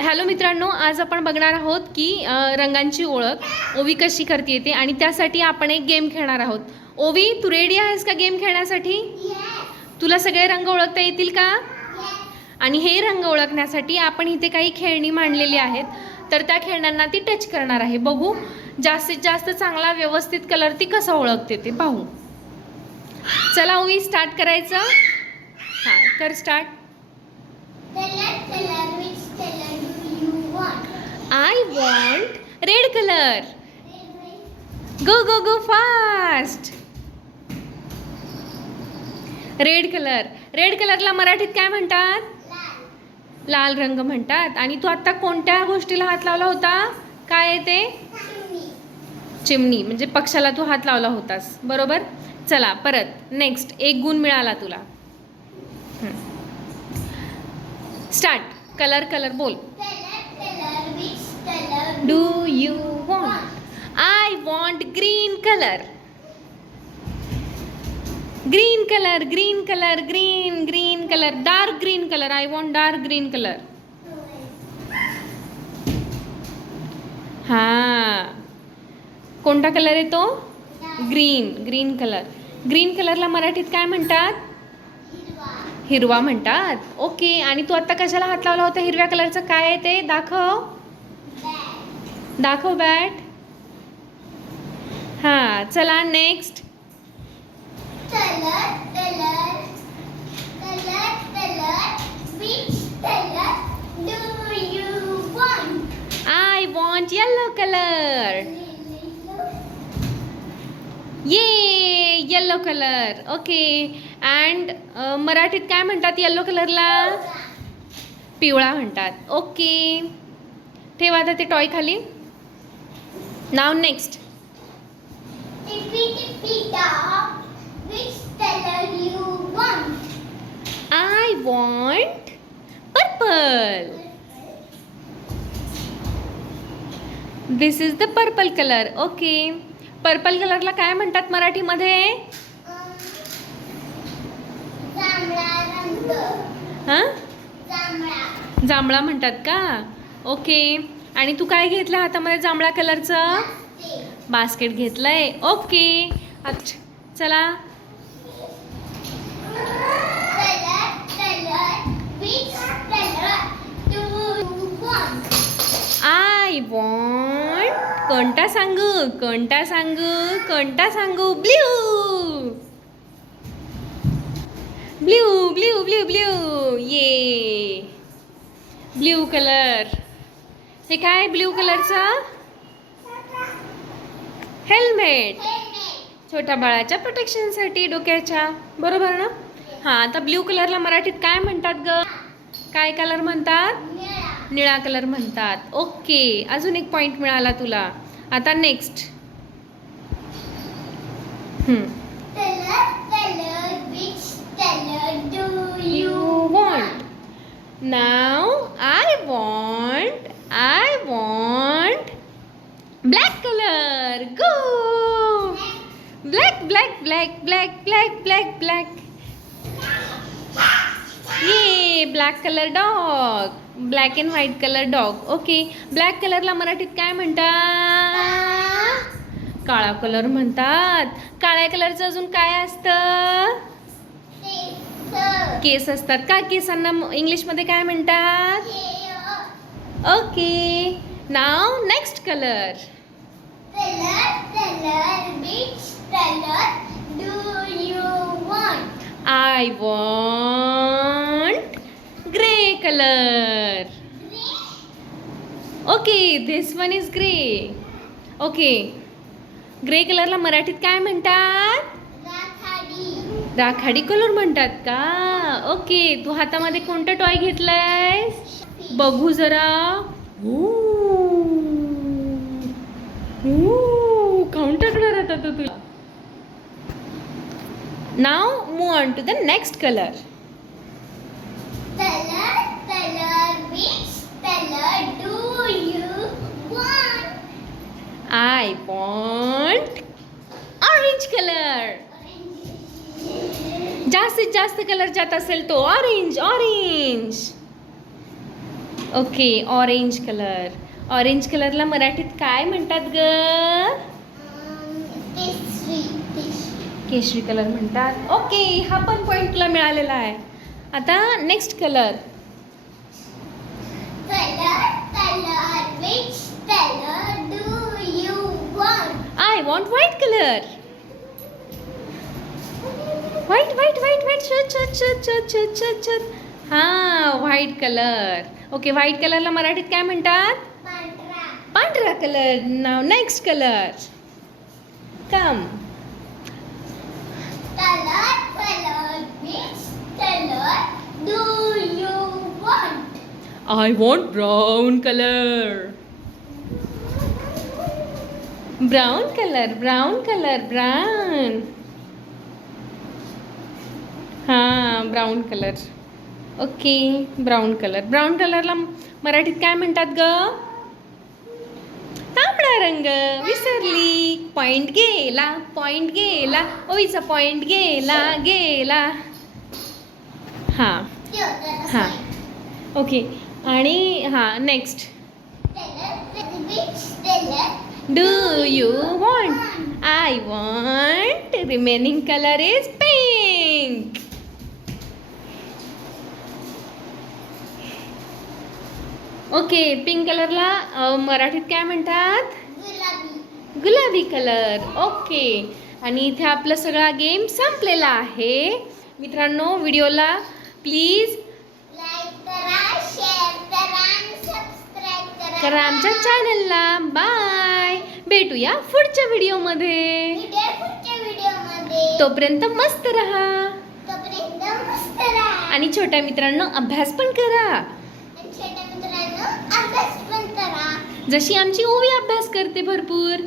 Hello मित्रांनो, आज आपण बघणार आहोत की रंगांची ओळख ओवी कशी करते येते आणि त्यासाठी आपण एक गेम खेळणार आहोत. ओवी, तू रेडी आहेस का गेम खेळण्यासाठी? तुला सगळे रंग ओळखता येतील का? आणि हे रंग ओळखण्यासाठी आपण इथे काही खेळणी मांडलेली आहेत, तर त्या खेळण्यांना ती टच करणार आहे. बघू जास्तीत जास्त चांगला व्यवस्थित कलर ती कसा ओळखते ते पाहू. चला ओवी, स्टार्ट करायचं. हां, कर start. I want red color. Go go go fast. Red colour. Red कलरला मराठीत काय म्हणतात? लाल रंग म्हणतात. आणि तू आता कोणत्या गोष्टीला हात लावला होता? काय आहे ते? चिमणी, म्हणजे पक्षाला तू हात लावला होतास, बरोबर. चला परत नेक्स्ट, एक गुण मिळाला तुला. स्टार्ट. कलर कलर बोल. Do you want? I want green color. Green color, green color, green color, dark green color. I want dark green color. हाँ, कोणता कलर आहे तो? Green colour. ग्रीन कलरला मराठीत काय म्हणतात? हिरवा म्हणतात. ओके. आणि तू आता कशाला हात लावला होता? हिरव्या कलरचं काय आहे ते? दाखव बॅट. हां, चला next. I want yellow color. ये येल्लो कलर. ओके. अँड मराठीत काय म्हणतात येल्लो कलरला? पिवळा म्हणतात. ओके. ठेवा आता ते टॉय खाली. नाव next. I want purple. This is the purple color. Okay. Purple कलरला काय म्हणतात मराठीमध्ये? हां, जांभळा म्हणतात का? ओके. आणि तू काय घेतलं हातामध्ये? जांभळा कलरचं बास्केट घेतलंय. ओके. अच्छा, चला. I want, कोणता सांगू? ब्ल्यू. ये ब्ल्यू कलर. हे काय ब्ल्यू कलरचं? हेल्मेट. छोट्या बाळाच्या प्रोटेक्शनसाठी डोक्याच्या, बरोबर ना? हां, आता ब्ल्यू कलरला मराठीत काय म्हणतात ग? काय कलर म्हणतात? निळा कलर म्हणतात. ओके. अजून एक पॉइंट मिळाला तुला. आता next. You want. Now I want black color. Go. Black. ये black colour dog. Black and white colour dog. Okay. Black कलरला मराठीत काय म्हणतात? काळा कलर म्हणतात. काळ्या कलरचं अजून काय असतं? केस असतात का? केसांना इंग्लिशमध्ये काय म्हणतात? Okay. Now next colour. I want gray color. Okay, this one is gray. Okay. Grey कलरला मराठीत काय म्हणतात? राखाडी कलर म्हणतात का? ओके. तू हातामध्ये कोणतं टॉय घेतलंयस? बघू जरा. खाऊन टाकणार आता तो तुला. Now move on to the next color. Which color do you want? I want orange color. जास्तीत जास्त कलर ज्यात असेल तो orange. Okay, orange colour. Orange कलरला मराठीत काय म्हणतात ग? केशरी. केशरी कलर म्हणतात. ओके, हा पण पॉईंट तुला मिळालेला आहे. आता next colour. Color. Which color do you want? I want white colour. White शोध. हां, व्हाईट कलर. ओके, व्हाईट कलरला मराठीत काय म्हणतात? पांढरा. पांढरा colour. Now next colour. Come. Color. Which color do you want? I want brown colour. Brown brown. हां, brown colour. Okay, brown कलरला मराठीत काय म्हणतात ग? तांबडा रंग. विसरली. पॉइंट गेला. ओईचा पॉइंट गेला. हां. हां. ओके, आणि हां next. Which color do you want? I want. Remaining colour is pink. Okay, pink कलरला मराठीत काय म्हणतात? गुलाबी. गुलाबी कलर. ओके, आणि इथे आपला सगळा गेम संपलेला आहे. मित्रांनो, व्हिडिओला प्लीज लाईक करा, शेअर करा आणि सबस्क्राईब करा आमच्या चॅनलला. बाय. भेटूया पुढच्या व्हिडिओमध्ये. पुढच्या व्हिडिओमध्ये. तोपर्यंत मस्त राहा. तोपर्यंत मस्त राहा. आणि छोट्या मित्रांनो, अभ्यास पण करा. आणि छोट्या मित्रांनो अभ्यास पण करा. जशी आमची ओवी अभ्यास करते भरपूर.